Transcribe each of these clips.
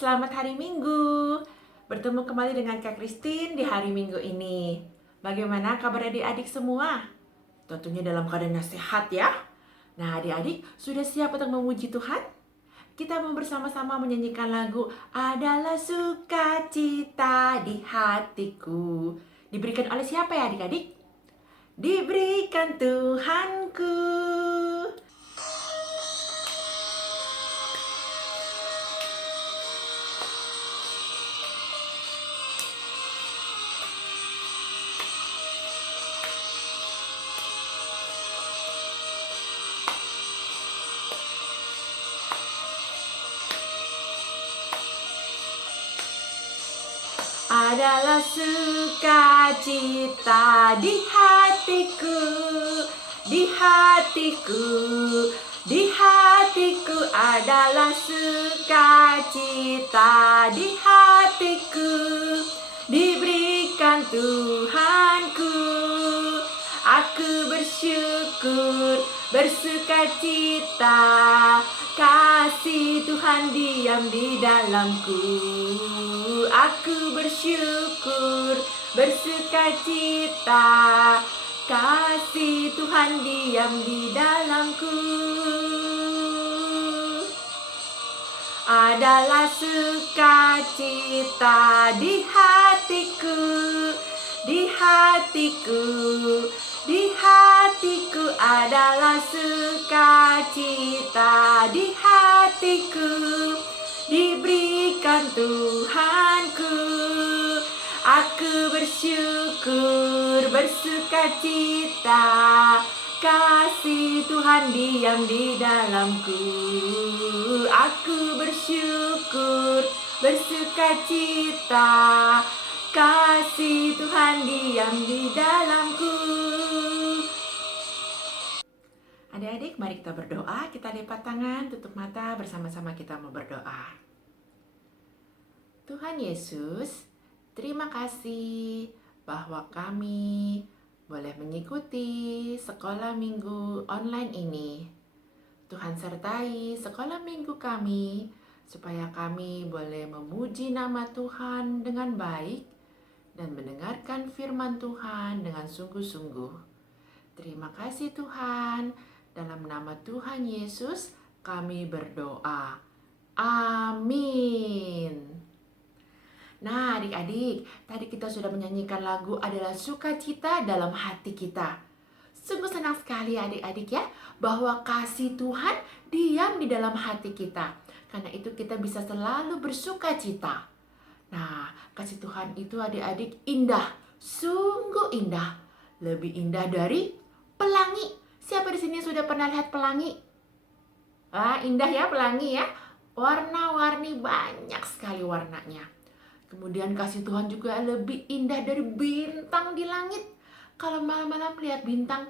selamat hari Minggu. Bertemu kembali dengan Kak Christine di hari Minggu ini. Bagaimana kabar adik-adik semua? Tentunya dalam keadaan sehat ya. Nah, adik-adik sudah siap untuk memuji Tuhan? Kita mau bersama-sama menyanyikan lagu Adalah Sukacita di Hatiku. Diberikan oleh siapa ya adik-adik? Diberikan Tuhanku. Adalah sukacita di hatiku, di hatiku, di hatiku adalah sukacita di hatiku, diberikan Tuhanku. Aku bersyukur, bersukacita, kasih Tuhan diam di dalamku. Aku bersyukur, bersukacita, kasih Tuhan diam di dalamku. Adalah sukacita di hatiku, di hatiku, di hatiku adalah sukacita di hatiku, diberikan Tuhanku. Aku bersyukur, bersukacita, kasih Tuhan diam di dalamku. Aku bersyukur, bersukacita, kasih Tuhan diam di dalamku. Adik-adik, mari kita berdoa. Kita lipat tangan, tutup mata, bersama-sama kita mau berdoa. Tuhan Yesus, terima kasih bahwa kami boleh mengikuti sekolah minggu online ini. Tuhan sertai sekolah minggu kami, supaya kami boleh memuji nama Tuhan dengan baik dan mendengarkan firman Tuhan dengan sungguh-sungguh. Terima kasih Tuhan, dalam nama Tuhan Yesus kami berdoa. Amin. Nah adik-adik, tadi kita sudah menyanyikan lagu Adalah Sukacita dalam Hati Kita. Sungguh senang sekali adik-adik ya, bahwa kasih Tuhan diam di dalam hati kita. Karena itu kita bisa selalu bersukacita. Nah, kasih Tuhan itu adik-adik indah, sungguh indah. Lebih indah dari pelangi. Siapa di sini sudah pernah lihat pelangi? Indah ya pelangi ya. Warna-warni, banyak sekali warnanya. Kemudian kasih Tuhan juga lebih indah dari bintang di langit. Kalau malam-malam lihat bintang,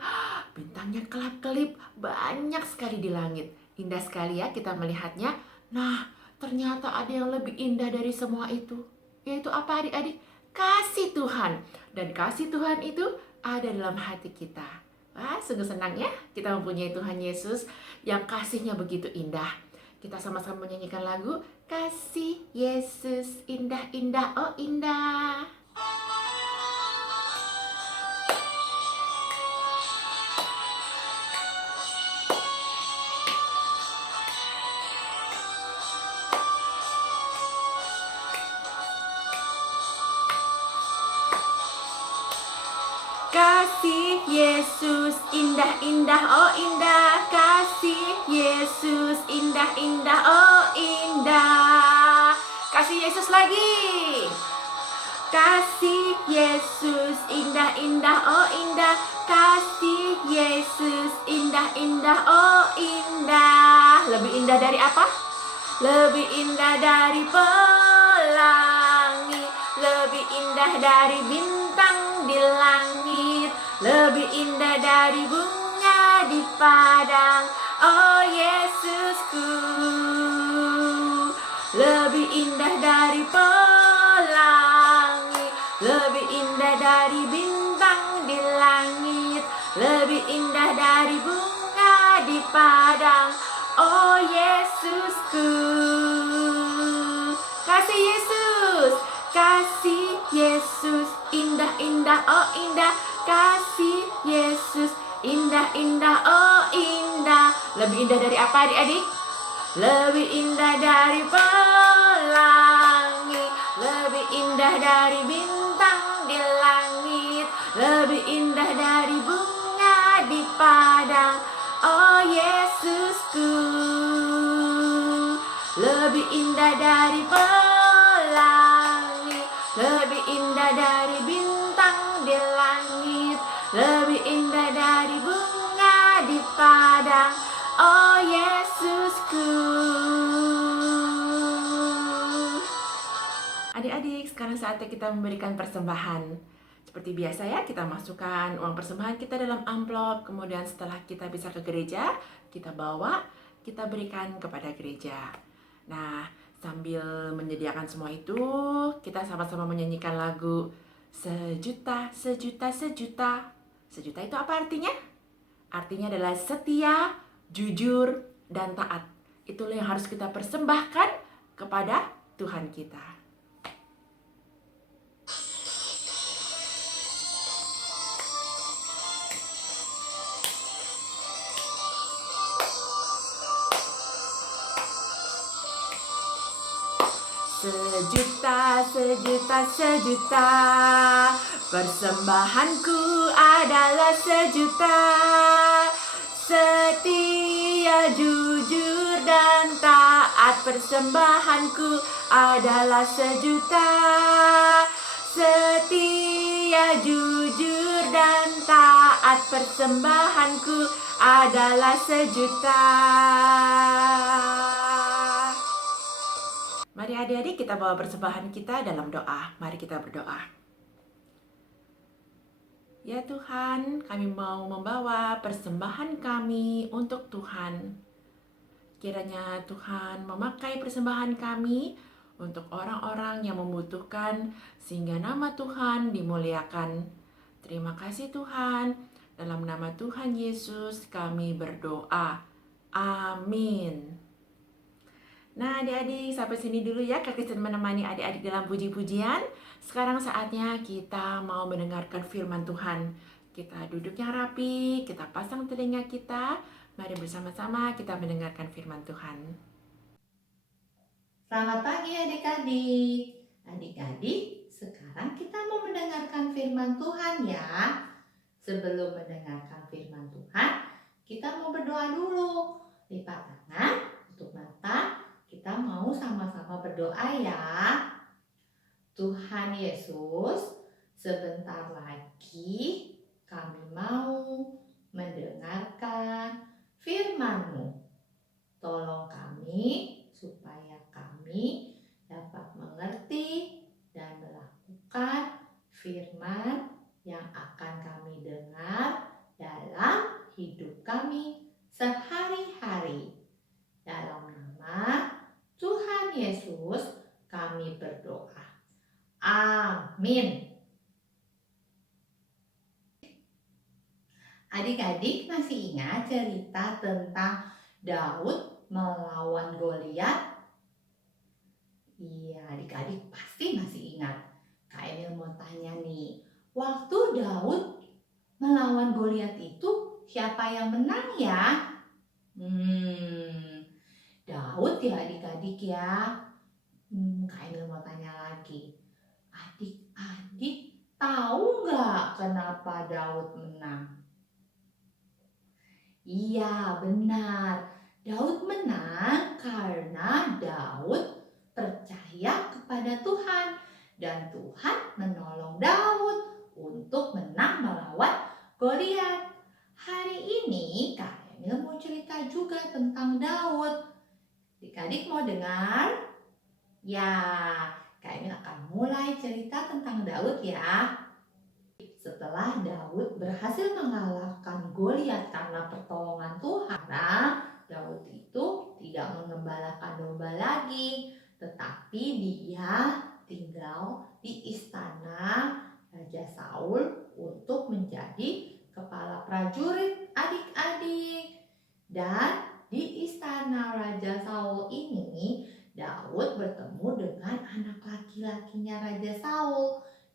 bintangnya kelap-kelip, banyak sekali di langit. Indah sekali ya kita melihatnya. Nah, ternyata ada yang lebih indah dari semua itu. Yaitu apa adik-adik? Kasih Tuhan. Dan kasih Tuhan itu ada dalam hati kita. Wah, sungguh senang ya kita mempunyai Tuhan Yesus yang kasihnya begitu indah. Kita sama-sama menyanyikan lagu Kasih Yesus indah-indah, oh indah. Kasih Yesus indah-indah, oh indah. Kasih Yesus indah-indah, oh indah. Kasih Yesus lagi. Kasih Yesus indah-indah, oh indah. Kasih Yesus indah-indah, oh indah. Lebih indah dari apa? Lebih indah dari pelangi, lebih indah dari bintang di langit, lebih indah dari bunga di padang, oh Yesusku. Lebih indah dari pelangi, lebih indah dari bintang di langit, lebih indah dari bunga di padang, oh Yesusku. kasih Yesus, kasih Yesus, indah-indah, oh indah, kasih Yesus, indah-indah, oh indah. Lebih indah dari apa adik-adik? Lebih indah dari pelangi, lebih indah dari bintang di langit, lebih indah dari bunga di padang. Oh Yesusku, lebih indah dari pelangi, lebih indah dari bintang di langit, lebih indah dari bunga di padang. Oh Yesusku. Adik-adik, sekarang saatnya kita memberikan persembahan. Seperti biasa ya, kita masukkan uang persembahan kita dalam amplop. Kemudian setelah kita bisa ke gereja, kita bawa, kita berikan kepada gereja. Nah, sambil menyediakan semua itu, kita sama-sama menyanyikan lagu Sejuta, sejuta, sejuta. Sejuta itu apa artinya? Artinya adalah setia, jujur, dan taat. Itulah yang harus kita persembahkan kepada Tuhan kita. Sejuta, sejuta, sejuta, persembahanku adalah sejuta. Setia, jujur, dan taat, persembahanku adalah sejuta. Setia, jujur, dan taat, persembahanku adalah sejuta. Mari adik-adik kita bawa persembahan kita dalam doa. Mari kita berdoa. Ya Tuhan, kami mau membawa persembahan kami untuk Tuhan. Kiranya Tuhan memakai persembahan kami untuk orang-orang yang membutuhkan, sehingga nama Tuhan dimuliakan. Terima kasih Tuhan. Dalam nama Tuhan Yesus kami berdoa. Amin. Nah adik-adik, sampai sini dulu ya Kak Kristen menemani adik-adik dalam puji-pujian. Sekarang saatnya kita mau mendengarkan firman Tuhan. Kita duduk yang rapi, kita pasang telinga kita. Mari bersama-sama kita mendengarkan firman Tuhan. Selamat pagi adik-adik. Adik-adik, sekarang kita mau mendengarkan firman Tuhan ya. Sebelum mendengarkan firman Tuhan, kita mau berdoa dulu. Lipat tangan, tutup mata. Kita mau sama-sama berdoa ya. Tuhan Yesus, sebentar lagi kami mau mendengarkan firman-Mu. Tolong kami supaya kami dapat mengerti dan melakukan firman yang akan kami dengar dalam hidup kami sehari-hari. Dalam nama Tuhan Yesus kami berdoa. Amin. Adik-adik masih ingat cerita tentang Daud melawan Goliat? Iya, adik-adik pasti masih ingat. Kak Emil mau tanya nih, waktu Daud melawan Goliat itu siapa yang menang ya? Daud ya adik-adik ya. Kak Emil mau tanya lagi. Adik-adik tahu nggak kenapa Daud menang? Iya, benar. Daud menang karena Daud percaya kepada Tuhan dan Tuhan menolong Daud untuk menang melawan Goliat. Hari ini Kak Emil mau cerita juga tentang Daud. Adik-adik mau dengar? Ya, Kak Emil akan mulai cerita tentang Daud ya. Setelah Daud berhasil mengalahkan Goliat karena pertolongan Tuhan, Daud itu tidak mengembalakan domba lagi, tetapi dia tinggal di istana Raja Saul untuk menjadi kepala prajurit adik-adik. Dan di istana Raja Saul ini, Daud bertemu dengan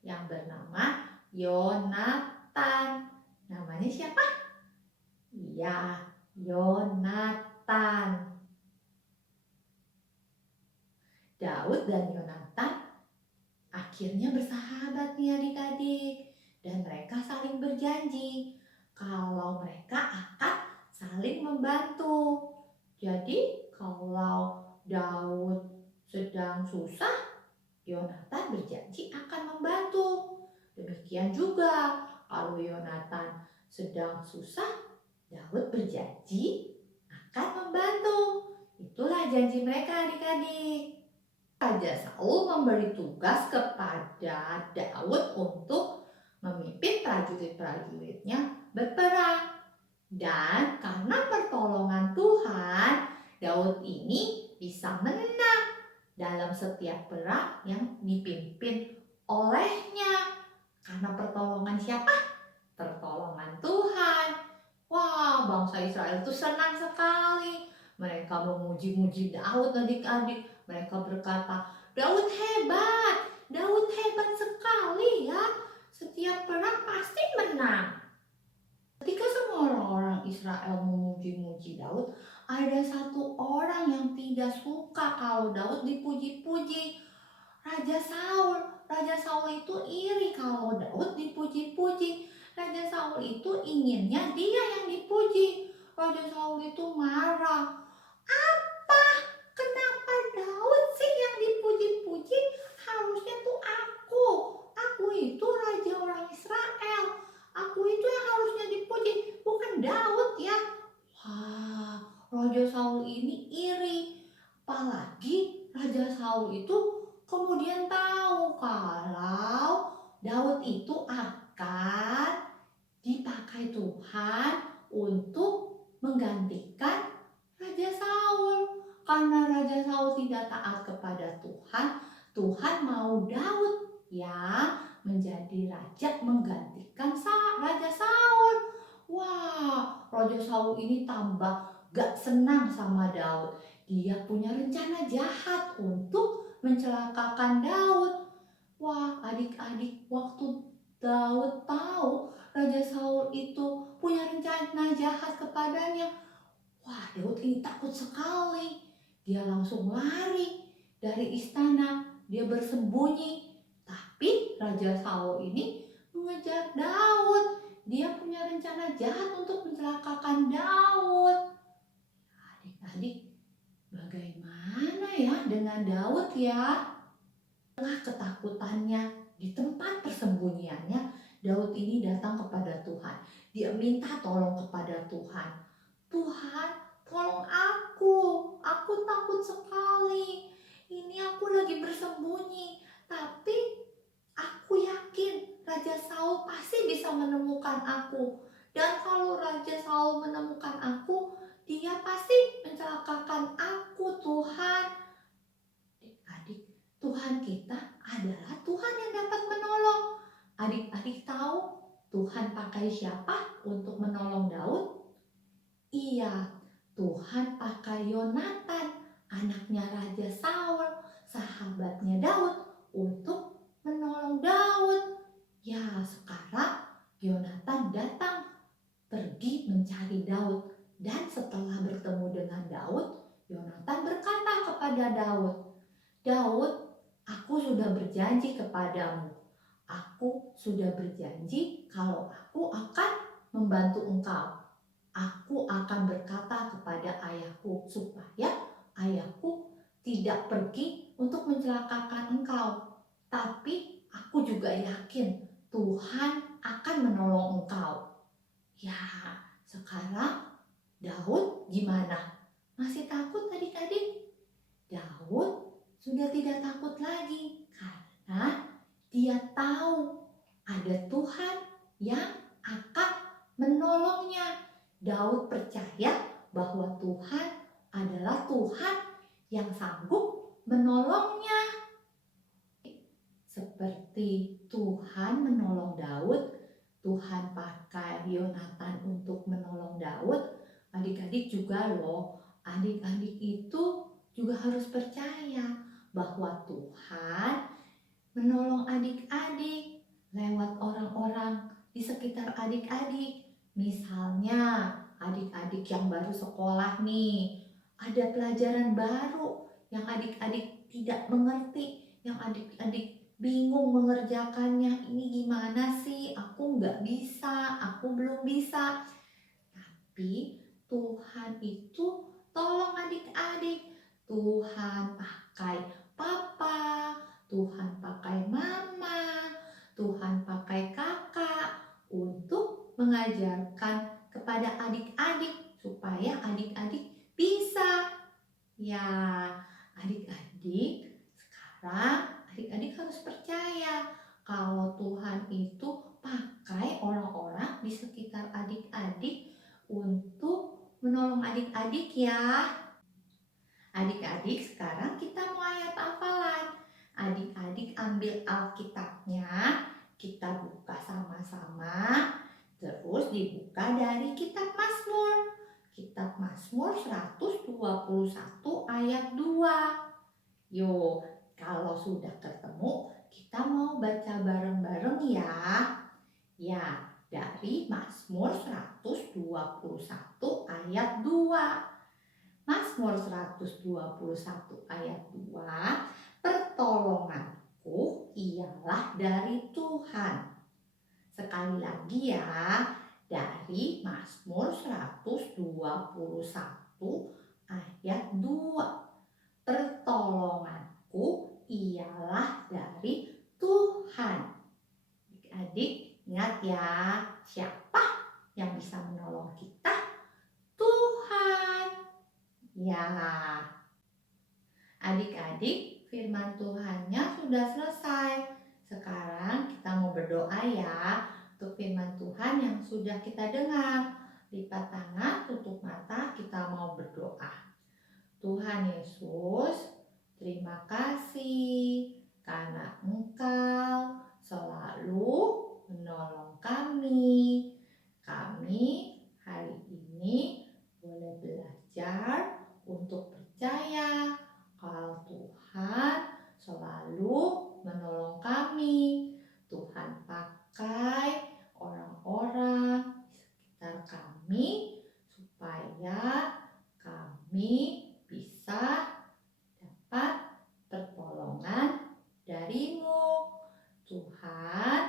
yang bernama Yonatan. Namanya siapa? Iya, Yonatan. Daud dan Yonatan akhirnya bersahabat nih adik-adik. Dan mereka saling berjanji kalau mereka akan saling membantu. Jadi kalau Daud sedang susah, Yonatan berjanji akan membantu. Demikian juga kalau Yonatan sedang susah, Daud berjanji akan membantu. Itulah janji mereka adik-adik. Raja Saul memberi tugas kepada Daud untuk memimpin prajurit-prajuritnya berperang. Dan karena pertolongan Tuhan, Daud ini bisa menang dalam setiap perang yang dipimpin olehnya. Karena pertolongan siapa? Pertolongan Tuhan. Wah, bangsa Israel itu senang sekali. Mereka memuji-muji Daud adik-adik. Mereka berkata, Daud hebat sekali ya. Setiap perang pasti menang. Ketika semua orang-orang Israel memuji-muji Daud, ada satu orang yang tidak suka kalau Daud dipuji-puji. Raja Saul. Raja Saul itu iri kalau Daud dipuji-puji. Raja Saul itu inginnya dia yang dipuji. Raja Saul itu marah. Apa? Kenapa Daud sih yang dipuji-puji? Harusnya tuh aku. Aku itu raja orang Israel. Aku itu yang harusnya dipuji, bukan Daud ya. Wah, Raja Saul ini iri. Apalagi Raja Saul itu kemudian tahu kalau Daud itu akan dipakai Tuhan untuk menggantikan Raja Saul. Karena Raja Saul tidak taat kepada Tuhan, Tuhan mau Daud yang menjadi raja menggantikan Raja Saul. Wah, Raja Saul ini tambah gak senang sama Daud. Dia punya rencana jahat untuk mencelakakan Daud. Wah, adik-adik, waktu Daud tahu Raja Saul itu punya rencana jahat kepadanya, wah, Daud ini takut sekali. Dia langsung lari dari istana. Dia bersembunyi. Tapi Raja Saul ini mengejar Daud. Dia punya rencana jahat untuk mencelakakan Daud. Adik-adik, bagaimana ya dengan Daud ya? Setelah ketakutannya di tempat persembunyiannya, Daud ini datang kepada Tuhan. Dia minta tolong kepada Tuhan. Tuhan, tolong aku takut sekali. Ini aku lagi bersembunyi, tapi aku yakin Raja Saul pasti bisa menemukan aku. Dan kalau Raja Saul menemukan aku, dia pasti mencelakakan aku, Tuhan. Adik-adik, Tuhan kita adalah Tuhan yang dapat menolong. Adik-adik tahu Tuhan pakai siapa untuk menolong Daud? Iya, Tuhan pakai Yonatan, anaknya Raja Saul, sahabatnya Daud, untuk menolong Daud. Ya, sekarang Yonatan datang pergi mencari Daud. Dan setelah bertemu dengan Daud, Yonatan berkata kepada Daud, Daud, aku sudah berjanji kepadamu. Aku sudah berjanji kalau aku akan membantu engkau. Aku akan berkata kepada ayahku supaya ayahku tidak pergi untuk mencelakakan engkau. Tapi aku juga yakin Tuhan akan menolong engkau. Ya, sekarang Daud gimana? Masih takut adik-adik? Daud sudah tidak takut lagi karena dia tahu ada Tuhan yang akan menolongnya. Daud percaya bahwa Tuhan adalah Tuhan yang sanggup menolongnya. Seperti Tuhan menolong Daud, Tuhan pakai Yonatan untuk menolong Daud, adik-adik juga loh. Adik-adik itu juga harus percaya bahwa Tuhan menolong adik-adik. sekitar adik-adik. Misalnya, adik-adik yang baru sekolah nih, ada pelajaran baru yang adik-adik tidak mengerti, yang adik-adik bingung mengerjakannya. Ini gimana sih? Aku nggak bisa, aku belum bisa. Tapi Tuhan itu tolong adik-adik. Tuhan pakai papa, Tuhan pakai mama, Tuhan pakai kakak untuk mengajarkan kepada adik-adik supaya adik-adik bisa. Ya, adik-adik sekarang adik-adik harus percaya kalau Tuhan itu pakai orang-orang di sekitar adik-adik untuk menolong adik-adik ya. Adik-adik, sekarang kita mau ayat hafalan. Adik-adik ambil Alkitabnya, kita buka sama-sama, terus dibuka dari kitab Mazmur. Kitab Mazmur 121 ayat 2. Yuk, kalau sudah ketemu, kita mau baca bareng-bareng ya. Ya, dari Mazmur 121 ayat 2. Mazmur 121 ayat 2, pertolonganku ialah dari Tuhan. Sekali lagi ya, dari Mazmur 121 ayat 2. Pertolonganku ialah dari Tuhan. Adik, ingat ya, siapa yang bisa menolong kita? Tuhan. Ya, adik-adik, firman Tuhannya sudah selesai. Sekarang kita mau berdoa ya untuk firman Tuhan yang sudah kita dengar. Lipat tangan, tutup mata, kita mau berdoa. Tuhan Yesus, terima kasih karena Engkau selalu menolong kami. Kami hari ini boleh belajar untuk percaya kalau Tuhan selalu menolong kami. Tuhan pakai orang-orang di sekitar kami supaya kami bisa dapat pertolongan dari-Mu. Tuhan,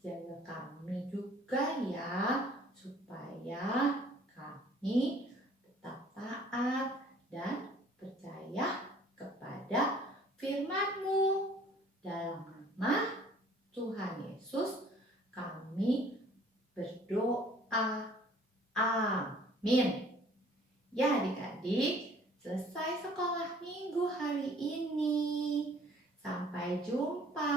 jaga kami juga ya, supaya kami tetap taat dan percaya kepada firman-Mu. Dalam nama Tuhan Yesus kami berdoa. Amin. Ya adik-adik, selesai sekolah minggu hari ini. Sampai jumpa.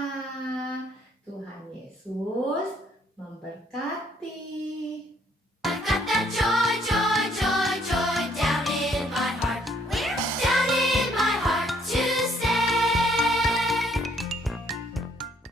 Tuhan Yesus memberkati.